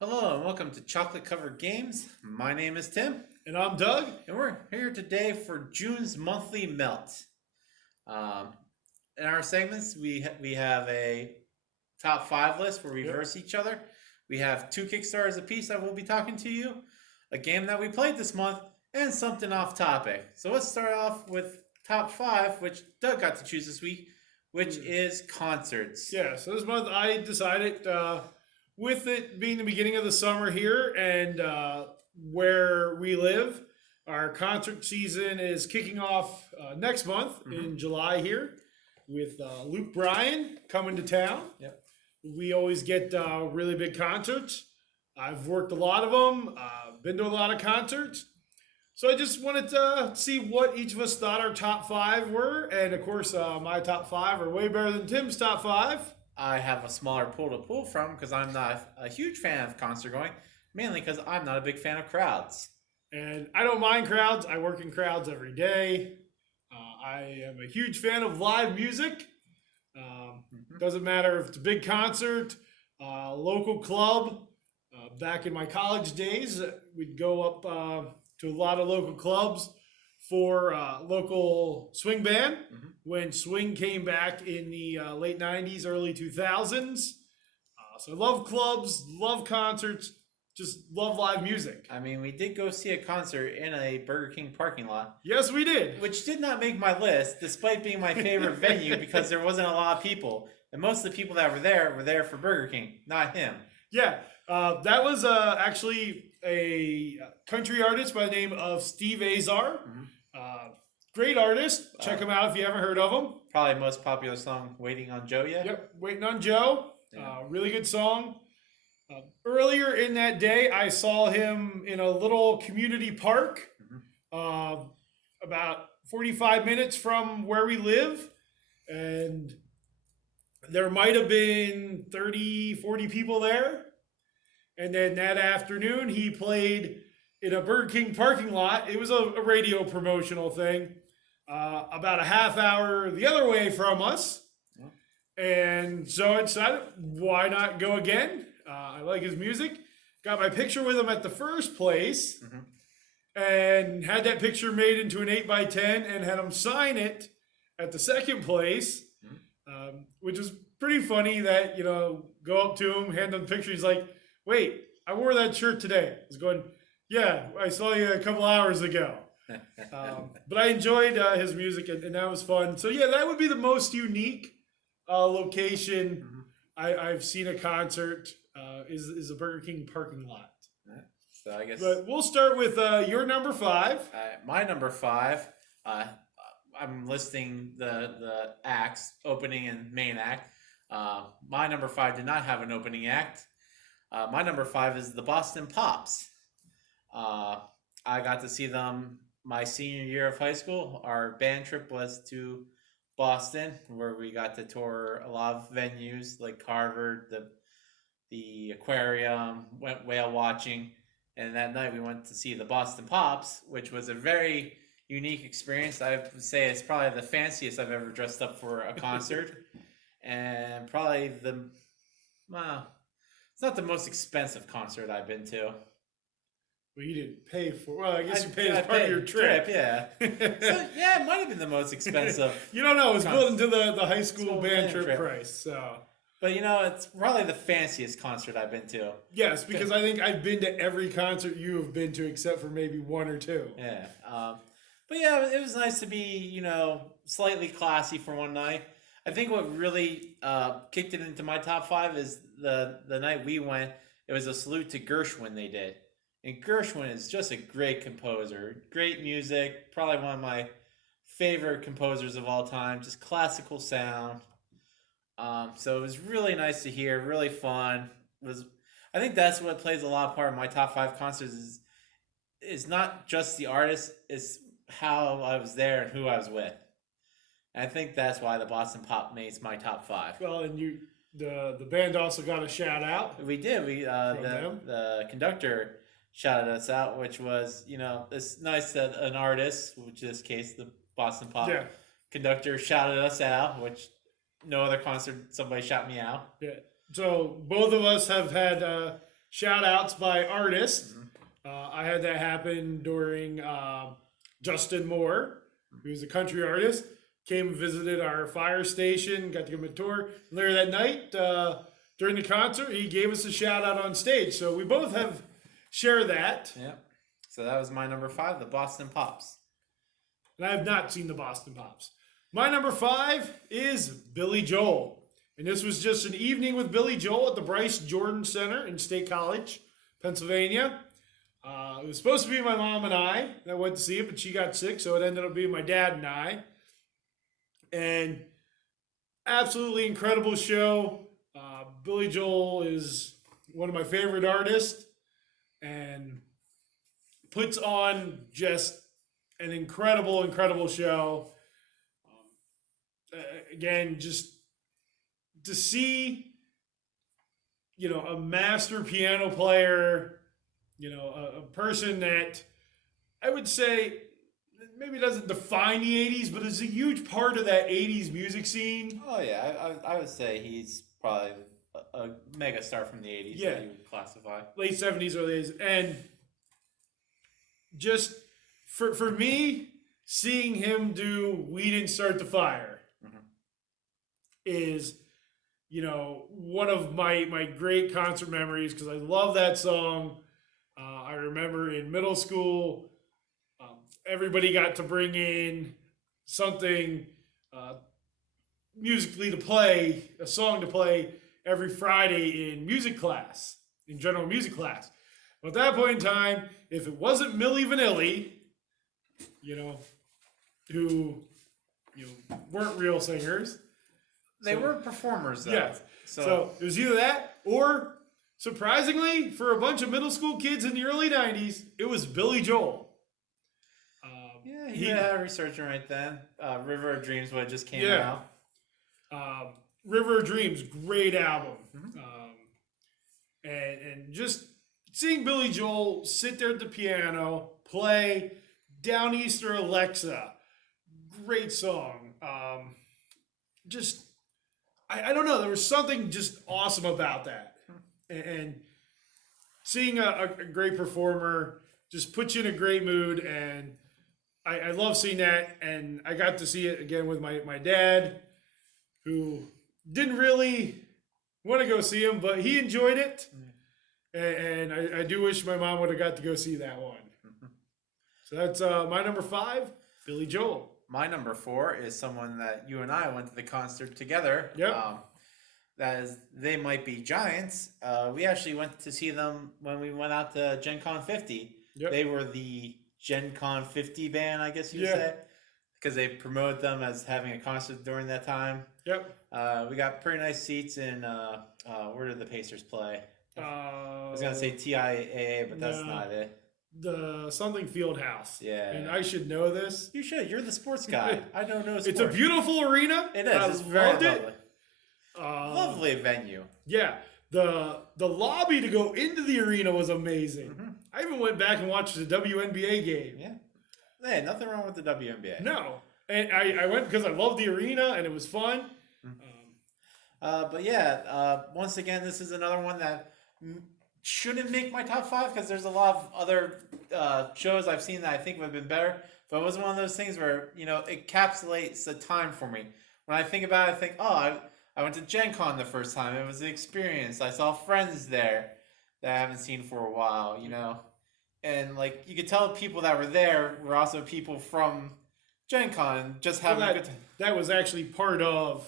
Hello and welcome to Chocolate Covered Games. My name is Tim, And I'm Doug. and we're here today for June's monthly melt. Um, in our segments, we have a top five list where we Yep. verse each other. We have two Kickstarters apiece that we'll be talking to you, a game that we played this month, and something off topic. So let's start off with top five, which Doug got to choose this week, which is concerts. Yeah, so this month I decided, with it being the beginning of the summer here and where we live, our concert season is kicking off next month in July here with Luke Bryan coming to town. Yep. We always get really big concerts. I've worked a lot of them, been to a lot of concerts. So I just wanted to see what each of us thought our top five were. And of course, my top five are way better than Tim's top five. I have a smaller pool to pull from because I'm not a huge fan of concert going, mainly because I'm not a big fan of crowds. And I don't mind crowds. I work in crowds every day. I am a huge fan of live music. Doesn't matter if it's a big concert, local club. Back in my college days, we'd go up to a lot of local clubs for local swing band when swing came back in the late 90s, early 2000s. So I love clubs, love concerts, just love live music. I mean, we did go see a concert in a Burger King parking lot, Yes, we did. which did not make my list, despite being my favorite venue because there wasn't a lot of people. And most of the people that were there for Burger King, not him. Yeah, that was actually a country artist by the name of Steve Azar. Great artist. Check him out if you haven't heard of him. Probably most popular song, Waiting on Joe yet. Yep, Waiting on Joe. Yeah. Really good song. Earlier in that day, I saw him in a little community park about 45 minutes from where we live. And there might have been 30, 40 people there. And then that afternoon, he played in a Burger King parking lot. It was a radio promotional thing, about a half hour the other way from us. And so I decided, why not go again? I like his music. Got my picture with him at the first place and had that picture made into an 8x10 and had him sign it at the second place, which was pretty funny that, go up to him, hand him the picture. He's like, wait, I wore that shirt today. I was going, yeah, I saw you a couple hours ago. But I enjoyed his music, and that was fun. So, yeah, that would be the most unique location I've seen a concert is a Burger King parking lot. So I guess. But we'll start with your number five. My number five, I'm listing the acts, opening and main act. My number five did not have an opening act. My number five is the Boston Pops. I got to see them my senior year of high school. Our band trip was to Boston, where we got to tour a lot of venues like Harvard, the aquarium, went whale watching, and that night we went to see the Boston Pops, which was a very unique experience. I would say it's probably the fanciest I've ever dressed up for a concert, and probably it's not the most expensive concert I've been to. Well, you didn't pay for. Well, I guess you paid as part of your trip. Yeah. So, yeah, it might have been the most expensive. You don't know. It was built into the high school School band band trip trip. price. So But it's probably the fanciest concert I've been to. yes, because I think I've been to every concert you have been to except for maybe one or two. Yeah. But yeah, it was nice to be, slightly classy for one night. I think what really kicked it into my top five is the night we went. It was a salute to Gershwin they did. And Gershwin is just a great composer. Great music. Probably one of my favorite composers of all time. Just classical sound. So it was really nice to hear. Really fun. I think that's what plays a lot of part of my top five concerts is not just the artist. It's how I was there and who I was with. And I think that's why the Boston Pop makes my top five. Well, and the band also got a shout out. We did. them? The conductor shouted us out, which was, it's nice that an artist, which in this case the Boston Pop conductor, shouted us out, which no other concert somebody shout me out. Yeah. So both of us have had shout outs by artists. I had that happen during Justin Moore, who's a country artist, came and visited our fire station, got to give him a tour. Later that night, during the concert, he gave us a shout out on stage. So we both have shared that. Yep. So that was my number 5, the Boston Pops. And I have not seen the Boston Pops. My number 5 is Billy Joel. And this was just an evening with Billy Joel at the Bryce Jordan Center in State College, Pennsylvania. It was supposed to be my mom and I that went to see it, but she got sick, so it ended up being my dad and I. And absolutely incredible show. Billy Joel is one of my favorite artists and puts on just an incredible, incredible show. Again, just to see, a master piano player, a person that I would say maybe doesn't define the 80s, but is a huge part of that 80s music scene. Oh, yeah. I would say he's probably a mega star from the 80s that you would classify. Late 70s, early 80s. And just for me, seeing him do We Didn't Start the Fire is, one of my great concert memories because I love that song. I remember in middle school, everybody got to bring in something musically to play, a song to play every Friday in music class, in general music class. But at that point in time, if it wasn't Milli Vanilli, who weren't real singers. They were performers, though. Yes. So it was either that or, surprisingly, for a bunch of middle school kids in the early 90s, it was Billy Joel. He had a researcher right then. River of Dreams, what just came out. River of Dreams, great album. And just seeing Billy Joel sit there at the piano, play Downeaster Alexa, great song. I don't know, there was something just awesome about that. And seeing a great performer just puts you in a great mood, and I love seeing that. And I got to see it again with my dad, who didn't really want to go see him, but he enjoyed it. And I do wish my mom would have got to go see that one. So that's my number 5, Billy Joel. My number 4 is someone that you and I went to the concert together. Yep. That is They Might Be Giants. We actually went to see them when we went out to Gen Con 50. Yep. They were the Gen Con 50 band, I guess you would say, because they promoted them as having a concert during that time. Yep. We got pretty nice seats in, where did the Pacers play? I was going to say TIAA, but that's not it. The something field house. Yeah. And I should know this. You should. You're the sports guy. I don't know sports. It's a beautiful arena. It is. It's very lovely. Lovely venue. Yeah. The lobby to go into the arena was amazing. I even went back and watched the WNBA game. Yeah. Hey, nothing wrong with the WNBA. No. And I went because I loved the arena and it was fun. But yeah, once again, this is another one that shouldn't make my top 5 because there's a lot of other shows I've seen that I think would have been better. But it was one of those things where, it encapsulates the time for me. When I think about it, I think, I went to Gen Con the first time. It was an experience. I saw friends there that I haven't seen for a while, And, you could tell people that were there were also people from Gen Con just having a good time. That was actually part of...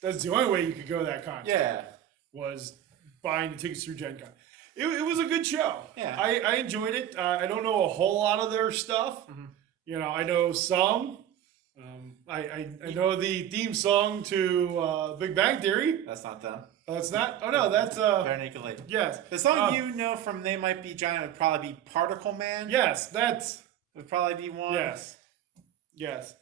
That's the only way you could go to that concert. Yeah. Was buying the tickets through Gen Con. It was a good show. Yeah. I enjoyed it. I don't know a whole lot of their stuff. I know some. I know the theme song to Big Bang Theory. That's not them. Oh, it's not? Oh, no, that's... Bare Naked Lady. Yes. The song from They Might Be Giant would probably be Particle Man. Yes, that's... Would probably be one. Yes.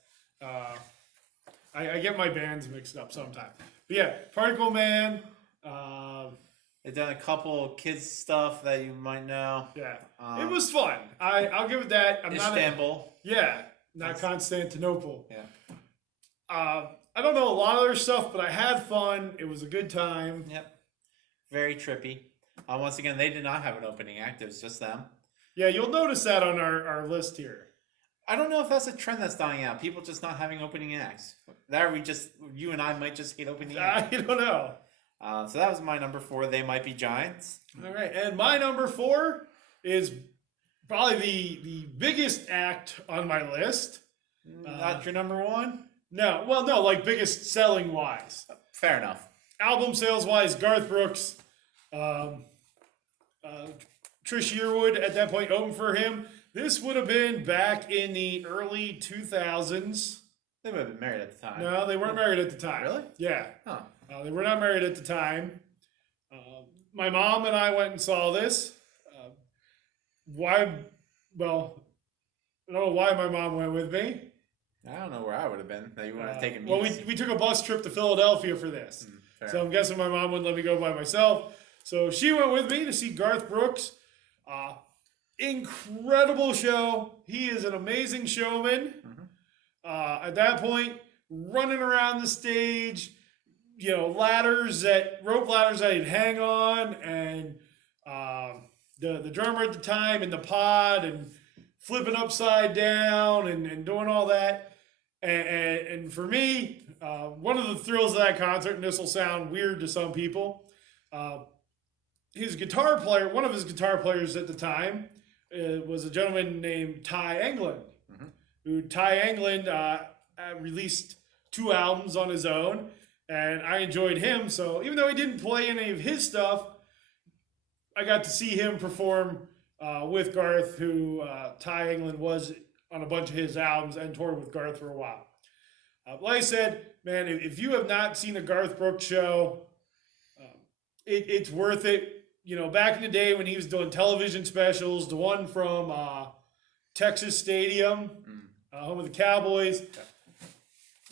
I get my bands mixed up sometimes. But yeah, Particle Man. They've done a couple kids stuff that you might know. Yeah. It was fun. I'll give it that. Istanbul. Not Constantinople. Yeah. I don't know a lot of their stuff, but I had fun. It was a good time. Yep. Very trippy. Once again, they did not have an opening act. It was just them. Yeah, you'll notice that on our list here. I don't know if that's a trend that's dying out. People just not having opening acts. That or you and I might just hate opening acts. I don't know. So that was my number 4. They Might Be Giants. All right, and my number 4 is probably the biggest act on my list. Not your number 1? No, well, no, like biggest selling wise. Fair enough. Album sales wise, Garth Brooks, Trish Yearwood at that point opened for him. This would have been back in the early 2000s. They would have been married at the time. No, they weren't married at the time. Really? Yeah. Huh. They were not married at the time. My mom and I went and saw this. Why? Well, I don't know why my mom went with me. I don't know where I would have been. That you would have taken me. Well, we took a bus trip to Philadelphia for this. So I'm guessing my mom wouldn't let me go by myself. So she went with me to see Garth Brooks. Incredible show. He is an amazing showman. At that point, running around the stage, rope ladders that he'd hang on, and the drummer at the time in the pod and flipping upside down and doing all that. And for me, one of the thrills of that concert, and this will sound weird to some people, his guitar player, one of his guitar players at the time, was a gentleman named Ty England. Ty England released 2 albums on his own, and I enjoyed him. So even though he didn't play any of his stuff, I got to see him perform with Garth, who Ty England was on a bunch of his albums and toured with Garth for a while. Like I said, man, if you have not seen a Garth Brooks show, it's worth it. Back in the day when he was doing television specials, the one from Texas Stadium, home of the Cowboys,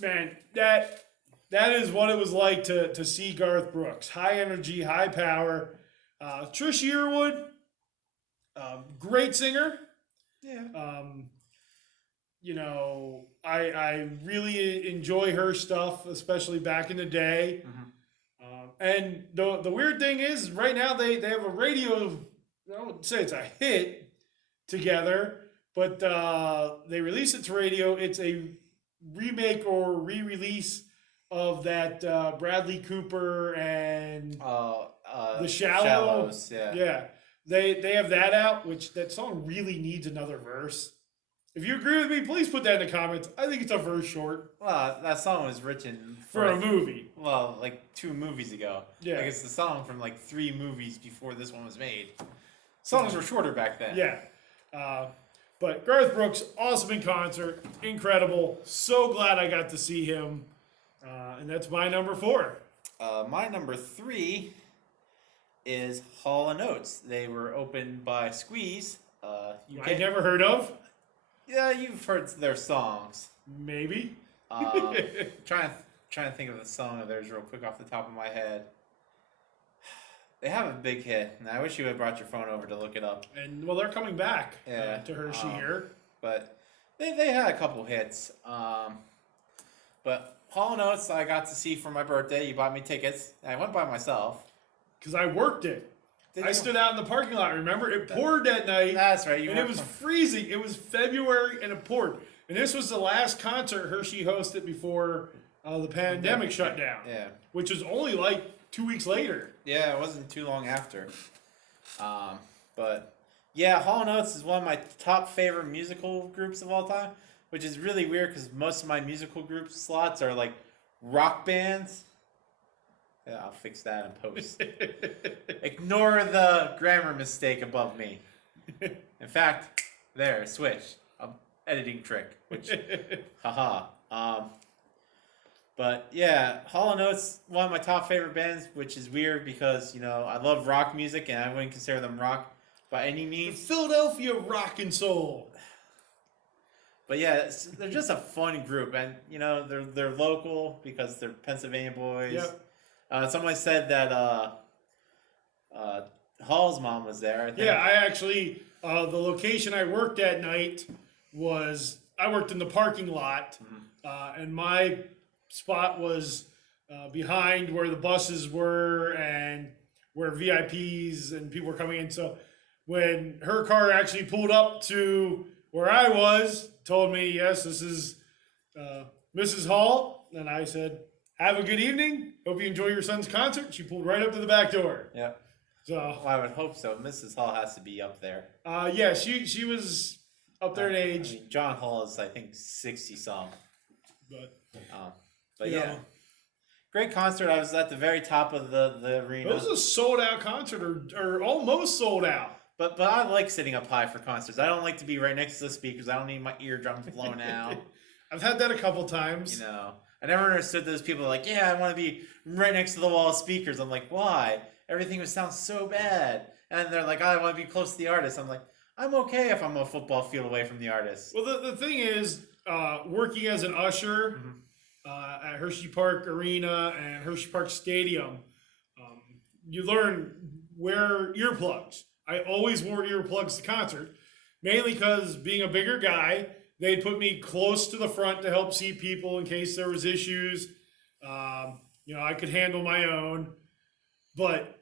man, that is what it was like to see Garth Brooks. High energy, high power. Trish Yearwood, great singer. Yeah. I really enjoy her stuff, especially back in the day. And the weird thing is, right now they have a radio, I wouldn't say it's a hit together, but they release it to radio. It's a remake or re-release of that Bradley Cooper and The Shallows. Yeah. They have that out, which that song really needs another verse. If you agree with me, please put that in the comments. I think it's a verse short. Well, that song was written for a movie. Well, like 2 movies ago. Yeah. Like it's the song from like 3 movies before this one was made. Songs were shorter back then. Yeah. But Garth Brooks, awesome in concert. Incredible. So glad I got to see him. And that's my number 4. My number 3 is Hall & Oates. They were opened by Squeeze. I never heard of. Yeah, you've heard their songs. Maybe. Trying to think of the song of theirs real quick off the top of my head. They have a big hit, and I wish you had brought your phone over to look it up. And well, they're coming back. To Hershey here. But they had a couple hits. But Hall & Oates, I got to see for my birthday. You bought me tickets. I went by myself because I worked it. I stood out in the parking lot, remember? It poured that night. That's right. And it was freezing. It was February, and it poured. And this was the last concert Hershey hosted before the pandemic shut down. Yeah. Which was only like 2 weeks later. Yeah, it wasn't too long after. But, yeah, Hall & Oates is one of my top favorite musical groups of all time, which is really weird because most of my musical group slots are like rock bands. Yeah, I'll fix that in post. Ignore the grammar mistake above me. In fact, there, switch. Editing trick, which, haha. But yeah, Hall & Oates, one of my top favorite bands, which is weird because, I love rock music and I wouldn't consider them rock by any means. Philadelphia rock and soul. But yeah, they're just a fun group, and they're local because they're Pennsylvania boys. Yep. Someone said that Hall's mom was there. I think. Yeah, I actually the location I worked at night was I worked in the parking lot, and my spot was behind where the buses were and where VIPs and people were coming in. So when her car actually pulled up to where I was, told me, yes, this is Mrs. Hall. And I said, have a good evening. Hope you enjoy your son's concert. She pulled right up to the back door. Yeah. So Well, I would hope so. Mrs. Hall has to be up there. yeah, she was up there in age. I mean, John Hall is, I think, 60 some. But you yeah, know, great concert. I was at the very top of the arena. it was a sold out concert or almost sold out. But I like sitting up high for concerts. I don't like to be right next to the speakers. I don't need my eardrums blown out. I've had that a couple times. You know, I never understood those people like, yeah, I want to be right next to the wall of speakers. I'm like, why? Everything would sound so bad. And they're like, I want to be close to the artist. I'm like, I'm okay if I'm a football field away from the artist. Well, the thing is, working as an usher at Hershey Park Arena and Hershey Park Stadium, you learn wear earplugs. I always wore earplugs to concert, mainly because being a bigger guy, they'd put me close to the front to help see people in case there was issues. You know, I could handle my own, but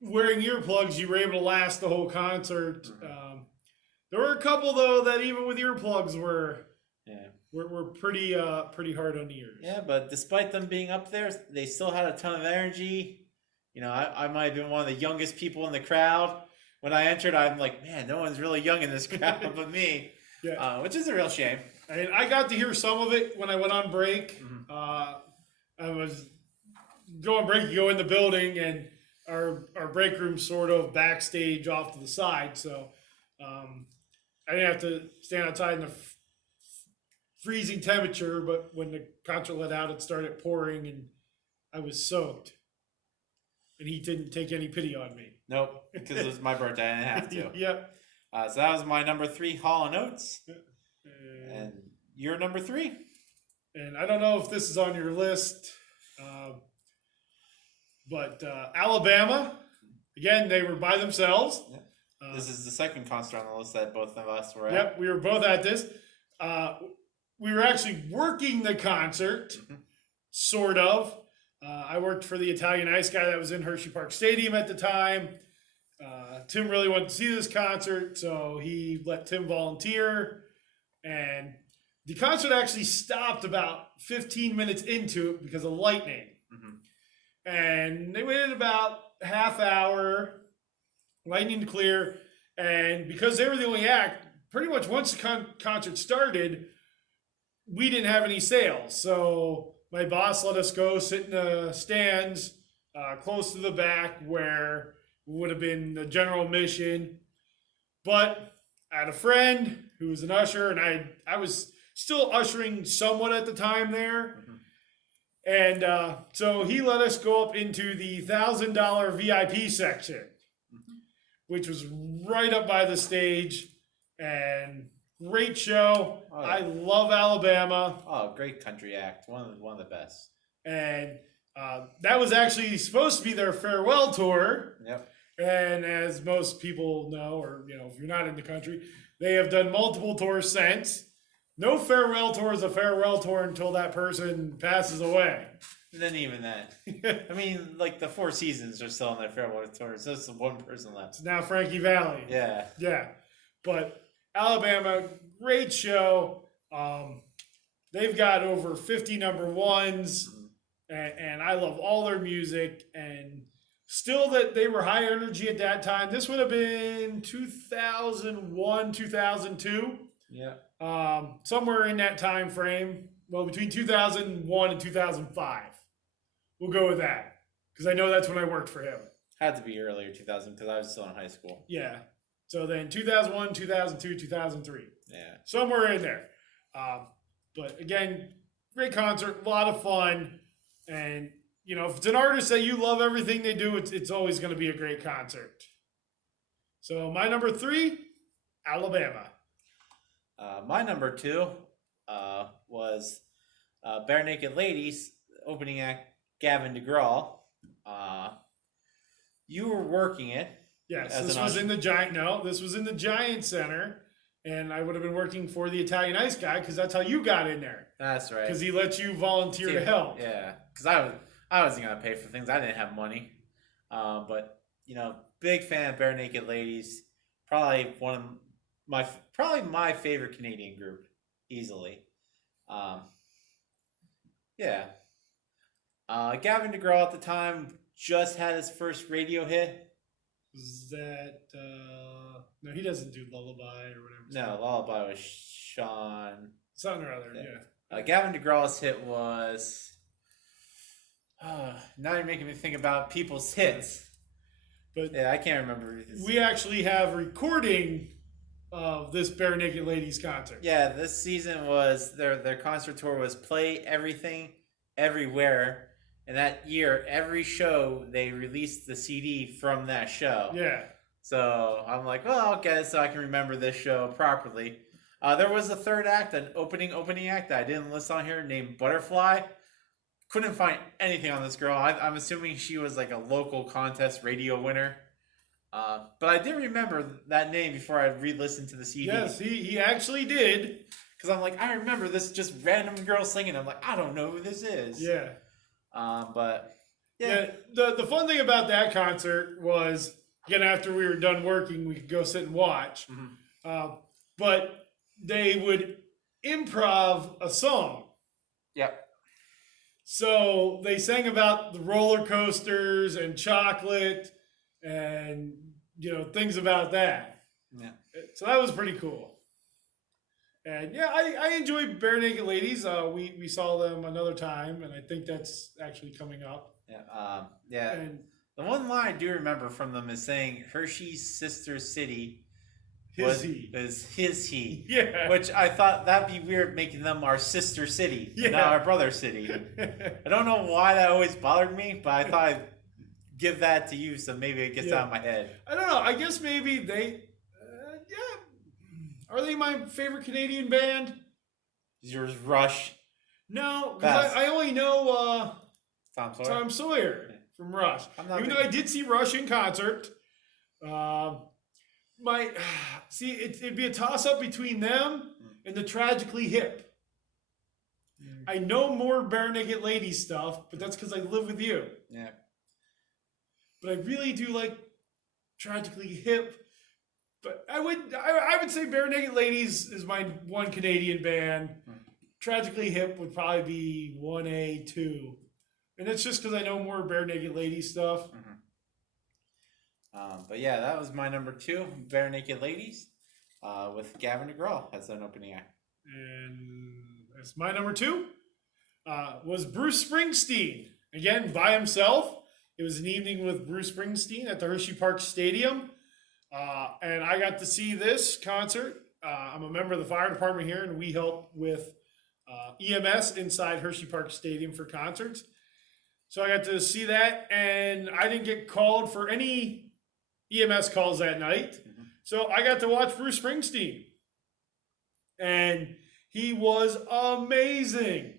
wearing earplugs, you were able to last the whole concert. There were a couple though that even with earplugs were pretty hard on the ears. Yeah, but despite them being up there, they still had a ton of energy. You know, I might have been one of the youngest people in the crowd. When I entered, I'm like, man, no one's really young in this crowd but me. Yeah. Which is a real shame. And I got to hear some of it when I went on break. I was going break, you go in the building, and our break room's sort of backstage off to the side, so I didn't have to stand outside in the freezing temperature. But when the concert let out, it started pouring, and I was soaked. And he didn't take any pity on me. Nope, because it was my birthday. I didn't have to. Yep. So that was my number 3, Hall & Oates. And your number 3? And I don't know if this is on your list, but Alabama, again, they were by themselves. Yep. This is the second concert on the list that both of us were at. Yep, we were both at this. We were actually working the concert, sort of. I worked for the Italian Ice Guy that was in Hershey Park Stadium at the time. Tim really wanted to see this concert, so he let Tim volunteer. And the concert actually stopped about 15 minutes into it because of lightning. And they waited about half hour, lightning to clear. And because they were the only act, pretty much once the concert started, we didn't have any sales. So my boss let us go sit in the stands close to the back where would have been the general admission. But I had a friend who was an usher, and I was still ushering somewhat at the time there. And so he let us go up into the $1,000 VIP section, which was right up by the stage. And great show. Oh, yeah. I love Alabama. Oh, great country act. One of the best. And that was actually supposed to be their farewell tour. Yep. And as most people know, or if you're not in the country, they have done multiple tours since. No farewell tour is a farewell tour until that person passes away. And then even that. I mean, like the Four Seasons are still on their farewell tour, so it's one person left. It's now Frankie Valli. Yeah. Yeah. But Alabama, great show. They've got over 50 number ones, and I love all their music. And still that they were high energy at that time. This would have been 2001, 2002. Yeah. Somewhere in that time frame. Well, between 2001 and 2005. We'll go with that. Because I know that's when I worked for him. Had to be earlier 2000 because I was still in high school. Yeah. So then 2001, 2002, 2003. Yeah. Somewhere in there. But again, great concert, a lot of fun. And, if it's an artist that you love everything they do, it's always going to be a great concert. So my number 3, Alabama. My number 2 was Bare Naked Ladies, opening act Gavin DeGraw. You were working it. Yes, this was in the Giant Center, and I would have been working for the Italian Ice Guy because that's how you got in there. That's right. Because he let you volunteer to help. Yeah, because I wasn't gonna pay for things. I didn't have money. But big fan of Bare Naked Ladies. Probably one of probably my favorite Canadian group, easily. Um, yeah. Gavin DeGraw at the time just had his first radio hit. Is that no? He doesn't do Lullaby or whatever. No, Lullaby was Sean. Something or other. Yeah. Gavin DeGraw's hit was. Now you're making me think about people's hits. But yeah, I can't remember. We actually have a recording of this Bare Naked Ladies concert. Yeah, this season was their concert tour was Play Everything, Everywhere. And that year, every show, they released the CD from that show. Yeah. So I'm like, well, I'll get it so I can remember this show properly. There was a third act, an opening act that I didn't list on here, named Butterfly. Couldn't find anything on this girl. I'm assuming she was like a local contest radio winner. But I did remember that name before I re-listened to the CD. Yes, he actually did. Because I'm like, I remember this just random girl singing. I'm like, I don't know who this is. Yeah. But yeah. The fun thing about that concert was, again, after we were done working, we could go sit and watch. Mm-hmm. But they would improv a song. Yep. So they sang about the roller coasters and chocolate and, things about that. Yeah. So that was pretty cool. And yeah, I enjoy Bare Naked Ladies. We saw them another time, and I think that's actually coming up. Yeah. Yeah. And the one line I do remember from them is saying Hershey's sister city his he. is his he. Yeah. Which I thought that'd be weird making them our sister city, not our brother city. I don't know why that always bothered me, but I thought I'd give that to you so maybe it gets out of my head. I don't know. I guess maybe they, Are they my favorite Canadian band? Is yours Rush? No, because I only know Tom Sawyer from Rush. Even though I did see Rush in concert. It'd be a toss-up between them and the Tragically Hip. I know more Bare Naked Ladies stuff, but that's because I live with you. Yeah. But I really do like Tragically Hip. But I would say Bare Naked Ladies is my one Canadian band. Tragically Hip would probably be 1A, 2. And that's just because I know more Bare Naked Ladies stuff. Mm-hmm. But yeah, that was my number 2, Bare Naked Ladies, with Gavin DeGraw as an opening act. And that's my number 2. Was Bruce Springsteen. Again, by himself. It was an evening with Bruce Springsteen at the Hershey Park Stadium. And I got to see this concert. I'm a member of the fire department here, and we help with EMS inside Hershey Park Stadium for concerts. So I got to see that, and I didn't get called for any EMS calls that night. Mm-hmm. So I got to watch Bruce Springsteen. And he was amazing.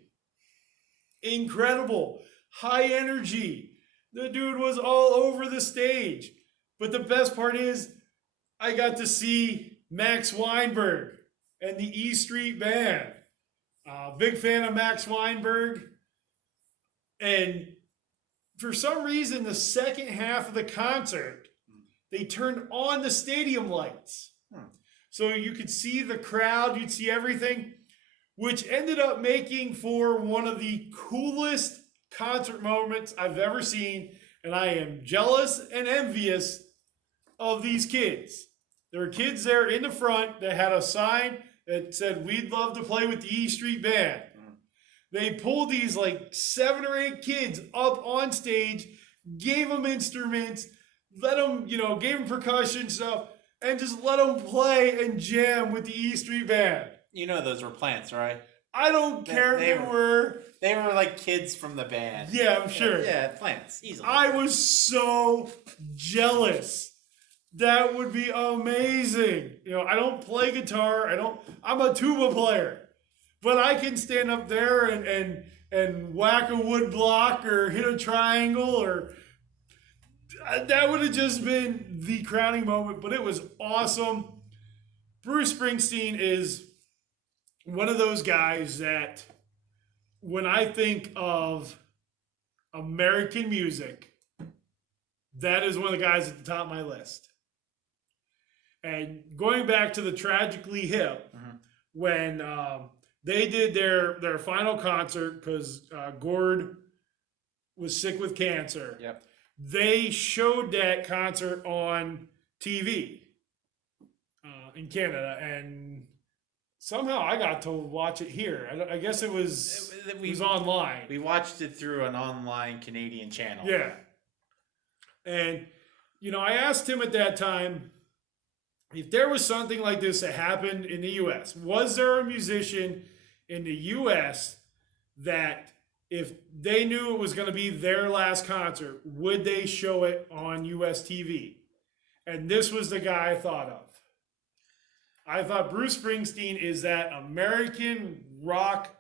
Incredible. High energy. The dude was all over the stage. But the best part is, I got to see Max Weinberg and the E Street Band. Big fan of Max Weinberg. And for some reason, the second half of the concert, they turned on the stadium lights. So you could see the crowd, you'd see everything, which ended up making for one of the coolest concert moments I've ever seen. And I am jealous and envious of these kids. There were kids there in the front that had a sign that said, "We'd love to play with the E Street Band." They pulled these like 7 or 8 kids up on stage, gave them instruments, let them, gave them percussion stuff, and just let them play and jam with the E Street Band. Those were plants, right? I don't care if they were. They were like kids from the band. Yeah, I'm sure. Yeah, plants, easily. I was so jealous. That would be amazing. I don't play guitar. I'm a tuba player. But I can stand up there and whack a wood block or hit a triangle, or that would have just been the crowning moment. But it was awesome. Bruce Springsteen is one of those guys that when I think of American music, that is one of the guys at the top of my list. And going back to the Tragically Hip, when they did their final concert because Gord was sick with cancer. Yep. They showed that concert on TV in Canada, and somehow I got to watch it here. I guess it was online. We watched it through an online Canadian channel. Yeah. And, I asked him at that time, if there was something like this that happened in the U.S., was there a musician in the U.S. that if they knew it was going to be their last concert, would they show it on U.S. TV? And this was the guy I thought of. I thought Bruce Springsteen is that American rock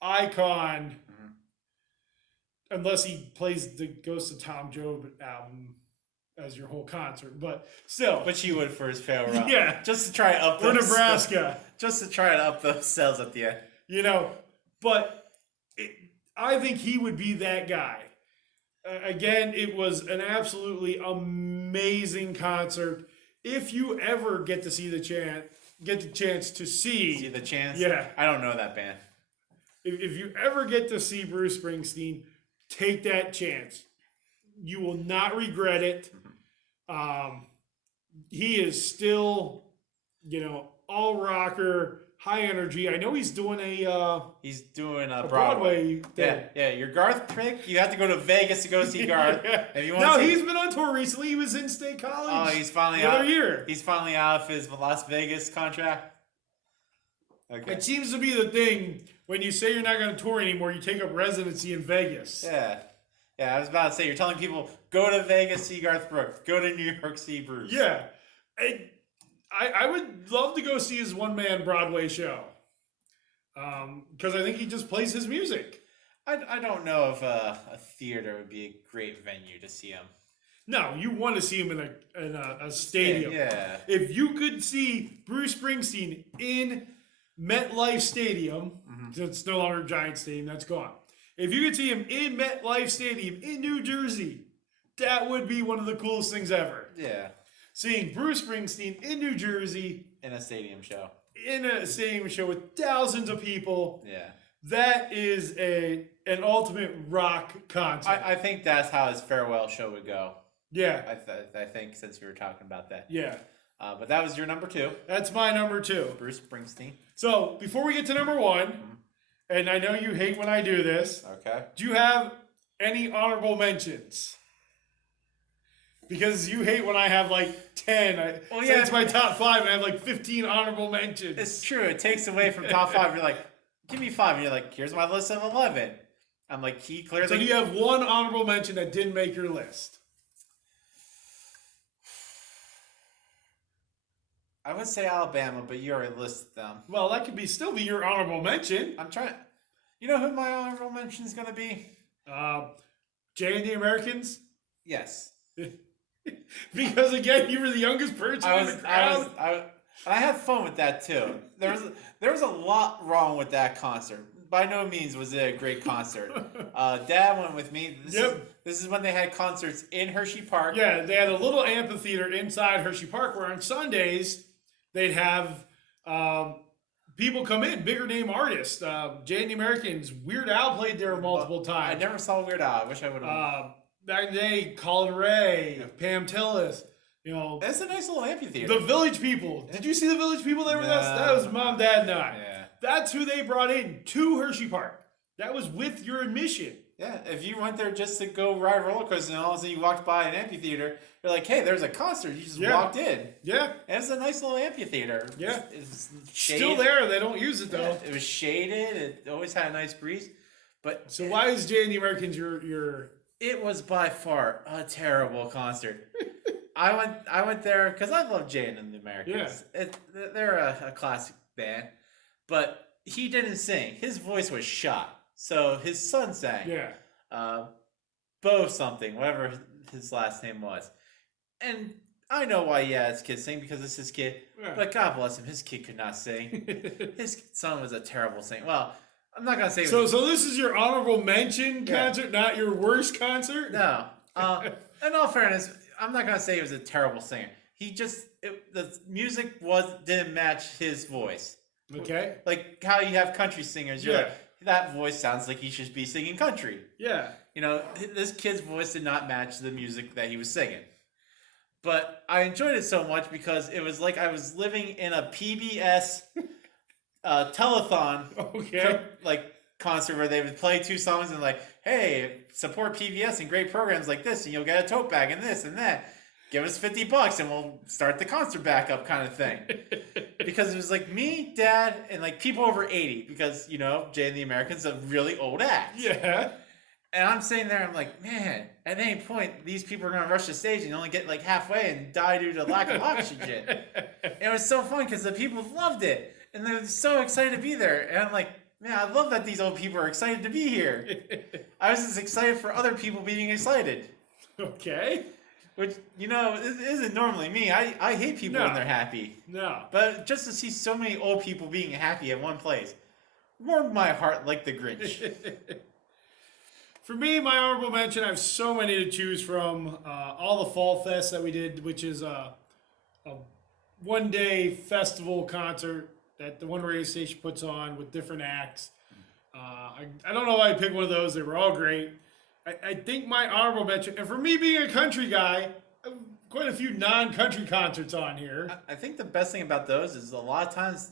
icon, unless he plays the Ghost of Tom Joad album as your whole concert, but still. Which he would for his farewell. Yeah. Just to try to up for Nebraska. Just to try to up those sales at the end. But I think he would be that guy. Again, it was an absolutely amazing concert. If you ever get to see the chance to see the chance? Yeah. I don't know that band. If you ever get to see Bruce Springsteen, take that chance. You will not regret it. He is still, all rocker, high energy. I know he's doing a Broadway thing. Yeah. Your Garth pick, you have to go to Vegas to go see Garth. If you want he's been on tour recently. He was in State College. Oh, he's finally the out. other year. He's finally out of his Las Vegas contract. Okay. It seems to be the thing when you say you're not going to tour anymore. You take up residency in Vegas. Yeah. Yeah, I was about to say, you're telling people, go to Vegas, see Garth Brooks. Go to New York, see Bruce. Yeah. I would love to go see his one-man Broadway show. Because I think he just plays his music. I don't know if a theater would be a great venue to see him. No, you want to see him in a stadium. Yeah. If you could see Bruce Springsteen in MetLife Stadium, because it's no longer Giant Stadium, that's gone. If you could see him in MetLife Stadium in New Jersey, that would be one of the coolest things ever. Yeah. Seeing Bruce Springsteen in New Jersey. In a stadium show. In a stadium show with thousands of people. Yeah. That is an ultimate rock concert. I think that's how his farewell show would go. Yeah. I think since we were talking about that. Yeah. But that was your number 2. That's my number 2. Bruce Springsteen. So, before we get to number 1, and I know you hate when I do this. Okay. Do you have any honorable mentions? Because you hate when I have like 10. It's my top 5 and I have like 15 honorable mentions. It's true. It takes away from top 5. You're like, give me 5. And you're like, here's my list of 11. I'm like, he clearly. So do you have one honorable mention that didn't make your list? I would say Alabama, but you already listed them. Well, that could still be your honorable mention. I'm trying. You know who my honorable mention is going to be? Jay and the Americans? Yes. Because again, you were the youngest person in the crowd. I had fun with that too. There was a lot wrong with that concert. By no means was it a great concert. Dad went with me. This is when they had concerts in Hershey Park. Yeah, they had a little amphitheater inside Hershey Park where on Sundays they'd have people come in, bigger name artists. Jay and the Americans, Weird Al played there multiple times. I never saw Weird Al. I wish I would have. Back in the day, Colin Ray, Pam Tillis, That's a nice little amphitheater. The Village People. Did you see the Village People that were with us? That was Mom, Dad, and I. Yeah. That's who they brought in to Hershey Park. That was with your admission. Yeah, if you went there just to go ride roller coasters and all of a sudden you walked by an amphitheater, you're like, hey, there's a concert. You just walked in. Yeah. And it's a nice little amphitheater. Yeah. It's shaded. Still there. They don't use it, though. Yeah, it was shaded. It always had a nice breeze. But so why is Jay and the Americans your... It was by far a terrible concert. I went there because I love Jay and the Americans. Yeah. They're a classic band. But he didn't sing. His voice was shot. So his son sang. Yeah. Bo something, whatever his last name was. And I know why he had his kid sing because it's his kid. Yeah. But God bless him, his kid could not sing. His son was a terrible singer. Well, I'm not gonna say. So this is your honorable mention concert, not your worst concert. No. In all fairness, I'm not gonna say he was a terrible singer. He just the music didn't match his voice. Okay. Like how you have country singers, you're Yeah. like, that voice sounds like he should be singing country. Yeah. You know, this kid's voice did not match the music that he was singing. But I enjoyed it so much because it was like I was living in a PBS telethon Okay. like concert where they would play two songs and like, hey, support PBS and great programs like this, and you'll get a tote bag and this and that. Give us $50 and we'll start the concert back up, kind of thing. Because it was like me, Dad, and like people over 80. Because you know, Jay and the Americans, a really old act. Yeah. And I'm sitting there, I'm like, man, at any point, these people are going to rush the stage and only get like halfway and die due to lack of oxygen. And it was so fun because the people loved it. And they were so excited to be there. And I'm like, man, I love that these old people are excited to be here. I was just excited for other people being excited. Okay. Which, you know, isn't normally me. I hate people when they're happy. No. But just to see so many old people being happy at one place warmed my heart like the Grinch. For me, my honorable mention, I have so many to choose from. All the Fall Fest that we did, which is a one-day festival concert that the one radio station puts on with different acts. I don't know why I picked one of those. They were all great. I think my honorable mention, and for me being a country guy, I have quite a few non-country concerts on here. I think the best thing about those is a lot of times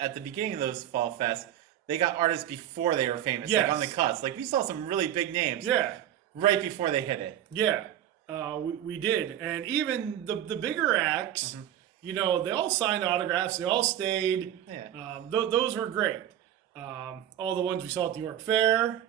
at the beginning of those Fall Fests, they got artists before they were famous, Yes. like on the cusp. Like we saw some really big names Yeah. right before they hit it. Yeah, we did. And even the bigger acts, you know, they all signed autographs. They all stayed. Yeah. Those were great. All the ones we saw at the York Fair.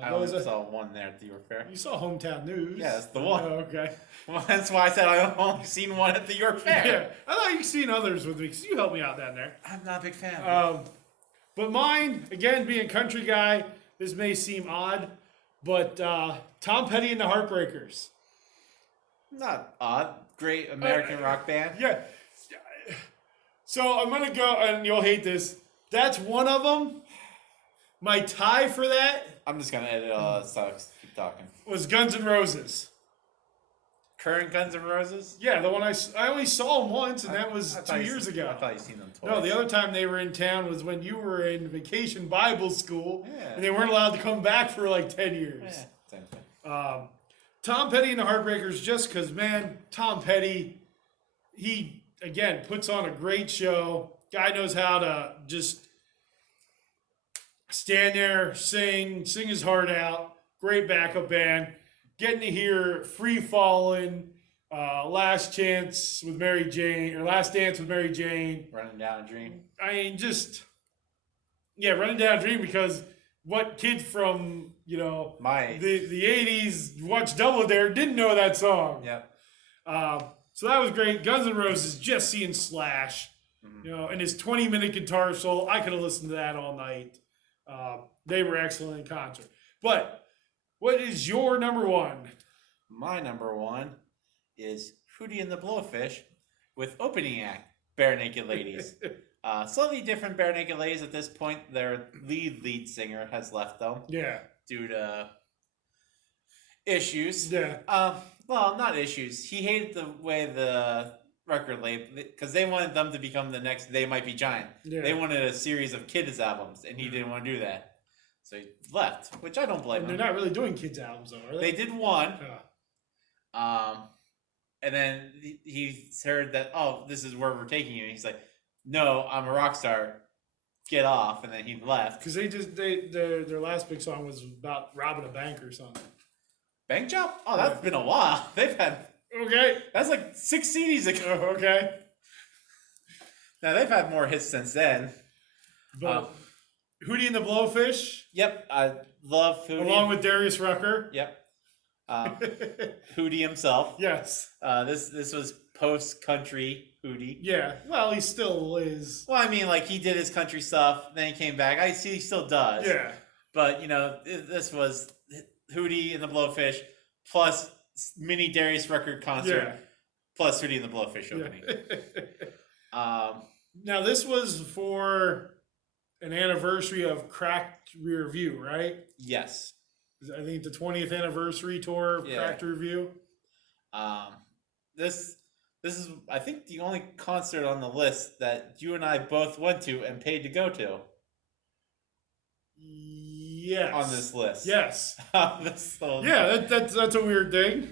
I only saw one there at the York Fair. You saw Hometown News. Yeah, that's the one. Oh, okay. Well, that's why I said I've only seen one at the York Fair. Yeah, I thought you'd seen others with me because you helped me out down there. I'm not a big fan. But mine, again, being a country guy, this may seem odd, but Tom Petty and the Heartbreakers. Not odd. Great American rock band. Yeah. So I'm going to go, and you'll hate this. That's one of them. My tie for that I'm just gonna edit all that stuff. Keep talking. was Guns N' Roses. Current Guns N' Roses? Yeah, the one I only saw them once, and that was I thought 2 you- years ago. I thought you seen them twice. No, the other time they were in town was when you were in vacation Bible school, Yeah. and they weren't allowed to come back for like 10 years. Yeah, same thing. Tom Petty and the Heartbreakers, just because, man, Tom Petty, he, again, puts on a great show. Guy knows how to just stand there, sing his heart out. Great backup band. Getting to hear Free Fallin', Last Chance with Mary Jane, or Last Dance with Mary Jane. Running Down a Dream. I mean, just, yeah, Running Down a Dream, because what kid from, you know, My the 80s watched Double Dare didn't know that song. Yep. So that was great. Guns N' Roses, just seeing Slash, you know, and his 20-minute guitar solo. I could have listened to that all night. They were excellent in concert. But what is your number one? My number one is Hootie and the Blowfish with opening act Bare Naked Ladies. Slightly different Bare Naked Ladies at this point. Their lead singer has left them Yeah. due to issues. Yeah. Well, not issues. He hated the way the record label, because they wanted them to become the next They Might Be Giant. Yeah. They wanted a series of kids albums, and he didn't want to do that. So he left, which I don't blame And him. they're not really doing kids' albums, though, are They they? did one, Yeah. and then he heard that, oh, this is where we're taking you. And he's like, no, I'm a rock star. Get off. And then he left. Because their last big song was about robbing a bank or something. Bank Job? Oh, that's been a while. They've had, Okay. that's like 6 CDs ago. Oh, okay. Now, they've had more hits since then. But Hootie and the Blowfish, Yep, I love Hootie. along with Darius Rucker. Yep. Hootie himself. Yes. This was post-country Hootie. Yeah. Well, he still is. Well, I mean, like, he did his country stuff, then he came back. I see he still does. Yeah. But, you know, this was Hootie and the Blowfish plus mini Darius record concert Yeah. plus Hootie and the Blowfish opening. Now, this was for an anniversary of Cracked Rear View, right? Yes. I think the 20th anniversary tour of Yeah. Cracked Review. This is, I think, the only concert on the list that you and I both went to and paid to go to. Yes. On this list. Yes. So, yeah, that's a weird thing.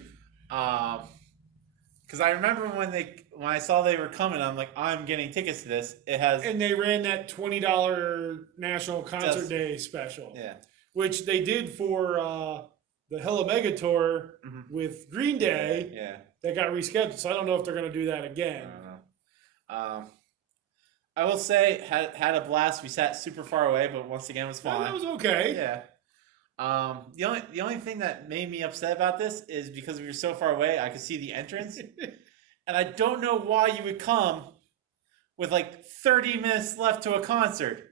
Because I remember when I saw they were coming, I'm like, I'm getting tickets to this. It has, And they ran that $20 National Concert Just- Day special, yeah, which they did for the Hella Mega Tour Mhm. with Green Day. yeah. That got rescheduled, so I don't know if they're going to do that I again. don't know. I will say, had a blast. We sat super far away, but once again, it was Well, fun. that was okay. Yeah. The only thing that made me upset about this is because we were so far away, I could see the entrance, and I don't know why you would come with like 30 minutes left to a concert,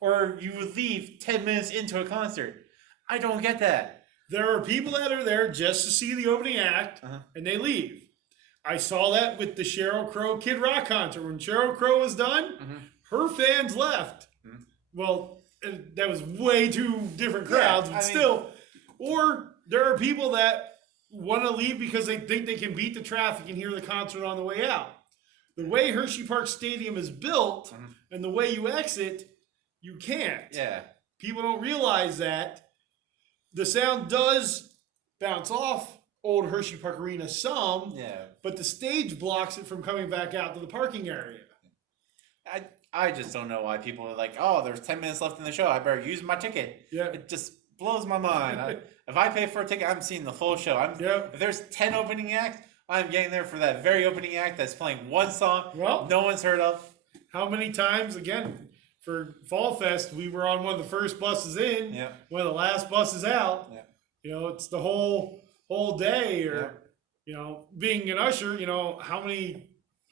or you would leave 10 minutes into a concert. I don't get that. There are people that are there just to see the opening act, Uh-huh. and they leave. I saw that with the Sheryl Crow Kid Rock concert. When Sheryl Crow was done, Mhm. her fans left. Mhm. Well, that was way too different crowds, Yeah, but I mean- still. Or there are people that want to leave because they think they can beat the traffic and hear the concert on the way out. The way Hershey Park Stadium is built Mhm. and the way you exit, you can't. Yeah. People don't realize that. The sound does bounce off old Hershey Park Arena some, Yeah. but the stage blocks it from coming back out to the parking area. I just don't know why people are like, oh, there's 10 minutes left in the show. I better use my ticket. Yeah. It just blows my mind. If I pay for a ticket, I'm seeing the full show. Yep. If there's 10 opening acts, I'm getting there for that very opening act that's playing one song Well, no one's heard of. how many times, again, for Fall Fest, we were on one of the first buses in, Yeah. one of the last buses out. Yeah. You know, it's the whole day, or, Yeah. you know, being an usher, you know, how many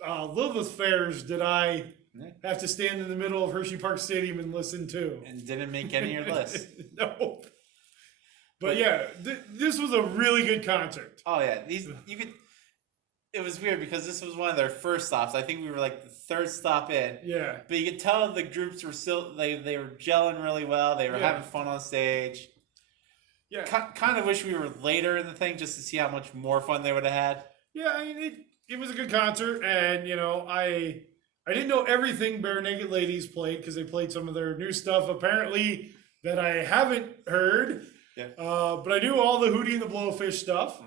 Lilith fairs did I Yeah. have to stand in the middle of Hershey Park Stadium and listen to? And didn't make any of your list. No. But yeah, this was a really good concert. Oh yeah, you could. It was weird because this was one of their first stops. I think we were like the third stop in. Yeah. But you could tell the groups were still they were gelling really well. They were Yeah. having fun on stage. Yeah. Kind of wish we were later in the thing just to see how much more fun they would have had. Yeah, I mean, it was a good concert, and, you know, I didn't know everything Bare Naked Ladies played because they played some of their new stuff, apparently, that I haven't heard. Yeah. But I knew all the Hootie and the Blowfish stuff.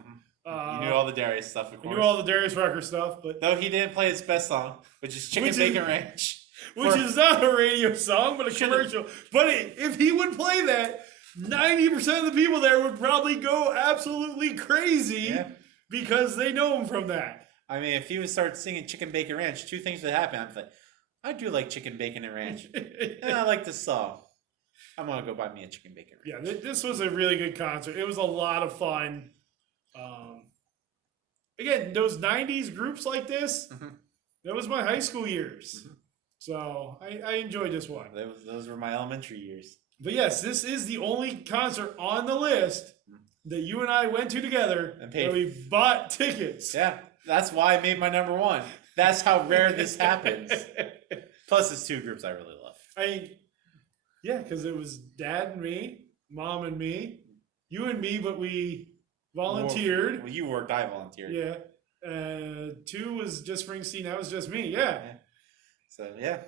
You knew all the Darius stuff, of I course. knew all the Darius Rucker stuff, but Though he didn't play his best song, which is Chicken Which is- Bacon Ranch. which is not a radio song, but a Should've- commercial. But if he would play that, 90% of the people there would probably go absolutely crazy Yeah. because they know him from that. I mean, if he would start singing Chicken Bacon Ranch, two things would happen. I'd be like, I do like Chicken Bacon and Ranch, and I like this song. I'm gonna go buy me a Chicken Bacon Ranch. Yeah, this was a really good concert. It was a lot of fun. Again, those 90s groups like this, Mhm. that was my high school years. So I enjoyed this one. Those were my elementary years. But yes, this is the only concert on the list that you and I went to together And paid. that we bought tickets. Yeah, that's why I made my number one. That's how rare this happens. Plus, it's two groups I really love. I mean, yeah, because it was Dad and me, Mom and me, you and me, but we volunteered. Well, you worked, I volunteered. Yeah. 2 was just Springsteen. That was just me. Yeah. So yeah.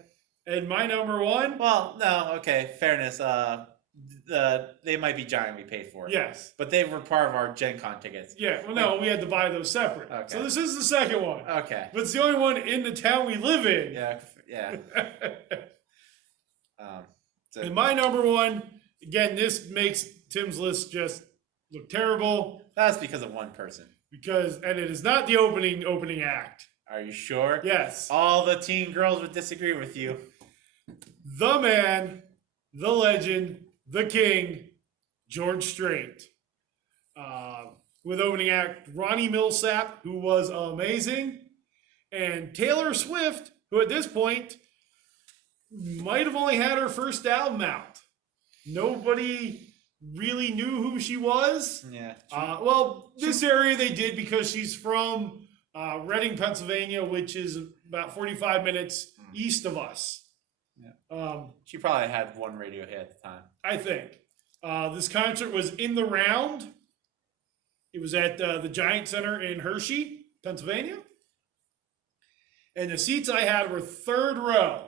And my number one. Well, no, okay, fairness. They might be giant. We paid for it. Yes. But they were part of our Gen Con tickets. Yeah. Well, no, we had to buy those separate. Okay. So this is the second one. Okay. But it's the only one in the town we live in. Yeah. Yeah. So, And my number one, again, this makes Tim's list just look terrible that's because of one person. and it is not the opening act. Are you sure? Yes. All the teen girls would disagree with you. The man, the legend, the king, George Strait. With opening act Ronnie Millsap, who was amazing, and Taylor Swift, who at this point might have only had her first album out. Nobody really knew who she was. Yeah. Well, this area they did because she's from Reading, Pennsylvania, which is about 45 minutes east of us. Yeah. She probably had one radio hit at the time. I think. This concert was in the round. It was at the Giant Center in Hershey, Pennsylvania. And the seats I had were third row.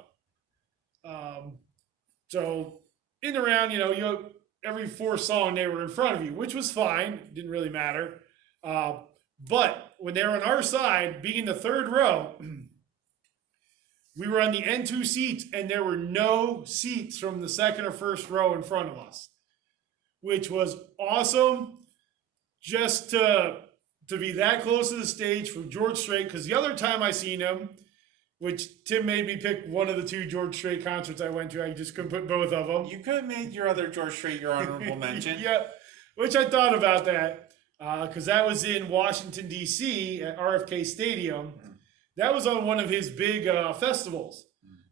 So in the round, you every fourth song they were in front of you, which was fine. It didn't really matter. But when they were on our side, being in the third row, we were on the N2 seats, and there were no seats from the second or first row in front of us, which was awesome. Just to be that close to the stage from George Strait, because the other time I seen him, which Tim made me pick one of the two George Strait concerts I went to, I just couldn't put both of them. You could have made your other George Strait your honorable mention. Yep, which I thought about that, because that was in Washington, D.C. at RFK Stadium. That was on one of his big festivals,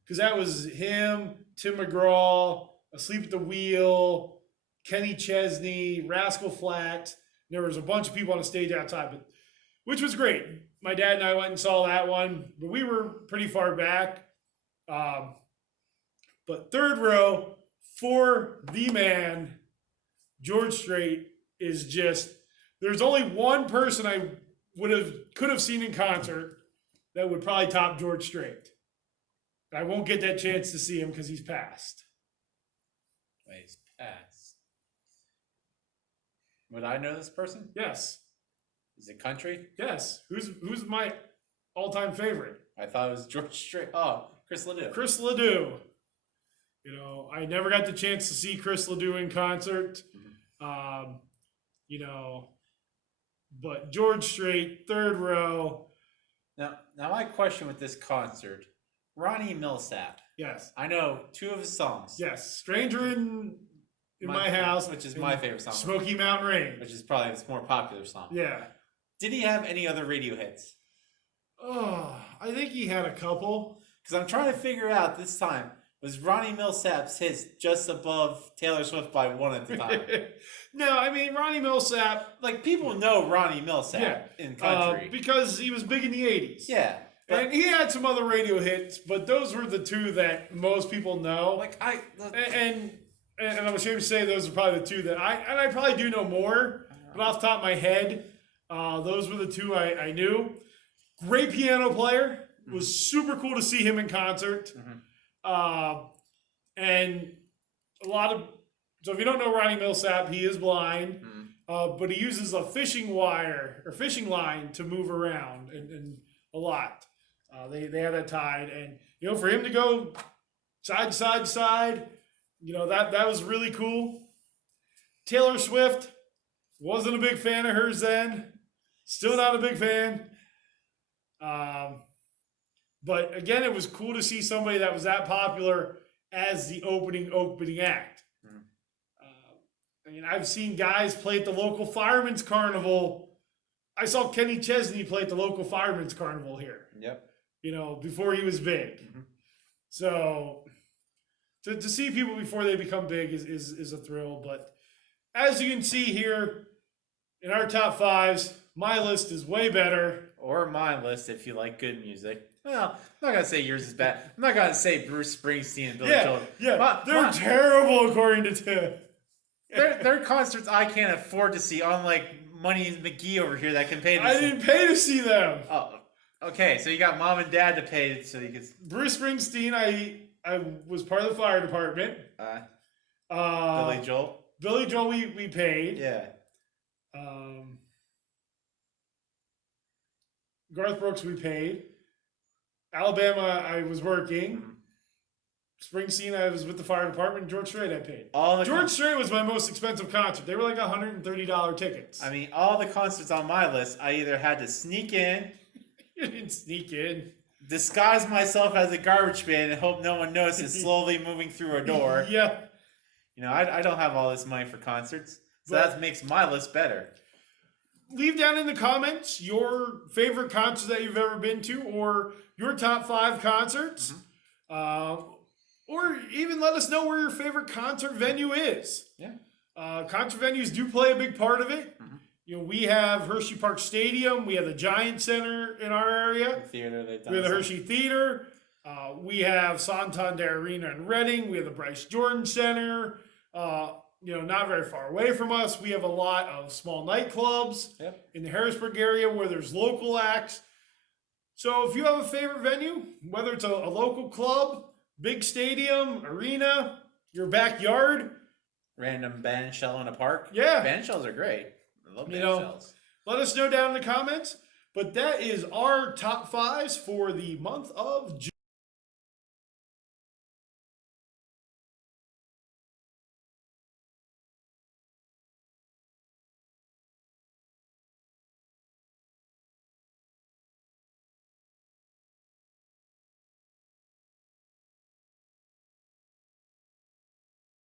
because that was him, Tim McGraw, Asleep at the Wheel, Kenny Chesney, Rascal Flatts. There was a bunch of people on the stage outside, which was great. My dad and I went and saw that one, but we were pretty far back. But third row for the man, George Strait, is just, there's only one person I could have seen in concert that would probably top George Strait. I won't get that chance to see him because he's passed. He's passed. Would I know this person? Yes. Is it country? Yes. Who's my all-time favorite? I thought it was George Strait. Oh, Chris Ledoux. Chris Ledoux. I never got the chance to see Chris Ledoux in concert. But George Strait, third row. Now my question with this concert, Ronnie Millsap. Yes. I know two of his songs. Yes. Stranger in my house, which is my favorite song. Smoky Mountain Range, which is probably his more popular song. Yeah. Did he have any other radio hits? Oh, I think he had a couple. Because I'm trying to figure out this time, was Ronnie Millsap's hits just above Taylor Swift by one at the time? No, I mean, Ronnie Millsap. Like, people know Ronnie Millsap in country. Because he was big in the 80s. Yeah. And he had some other radio hits, but those were the two that most people know. And I'm ashamed to say those are probably the two that I probably do know more, but off the top of my head, those were the two I knew. Great piano player. It was super cool to see him in concert. And a lot of, so if you don't know Ronnie Millsap, he is blind, but he uses a fishing wire or fishing line to move around and a lot. They have that tied, and for him to go side to side to side, that was really cool. Taylor Swift, wasn't a big fan of hers then. Still not a big fan. But again, it was cool to see somebody that was that popular as the opening act. I've seen guys play at the local fireman's carnival. I saw Kenny Chesney play at the local fireman's carnival here. Yep. Before he was big. So to see people before they become big is a thrill. But as you can see here in our top fives, my list is way better. Or my list if you like good music. Well, I'm not going to say yours is bad. I'm not going to say Bruce Springsteen and Billy Joel. Yeah, they're terrible according to Tim. They're concerts I can't afford to see, unlike Money McGee over here that can pay to see. I didn't pay to see them. Oh, okay. So you got mom and dad to pay so you could... Bruce Springsteen, I was part of the fire department. Billy Joel? Billy Joel, we paid. Yeah. Garth Brooks, we paid. Alabama, I was working. Springsteen, I was with the fire department. George Strait, I paid. George Strait was my most expensive concert. They were like $130 tickets. All the concerts on my list, I either had to sneak in. You didn't sneak in. Disguise myself as a garbage bin and hope no one notices slowly moving through a door. Yeah. I don't have all this money for concerts. So that makes my list better. Leave down in the comments your favorite concert that you've ever been to or your top 5 concerts. Or even let us know where your favorite concert venue is. Yeah. Concert venues do play a big part of it. We have Hershey Park Stadium. We have the Giant Center in our area. We have the Hershey Theater. We have Santander Arena in Reading. We have the Bryce Jordan Center. not very far away from us. We have a lot of small nightclubs in the Harrisburg area where there's local acts. So if you have a favorite venue, whether it's a local club, big stadium, arena, your backyard, random band shell in a park. Yeah. Band shells are great. I love band shells. Let us know down in the comments. But that is our top 5s for the month of June.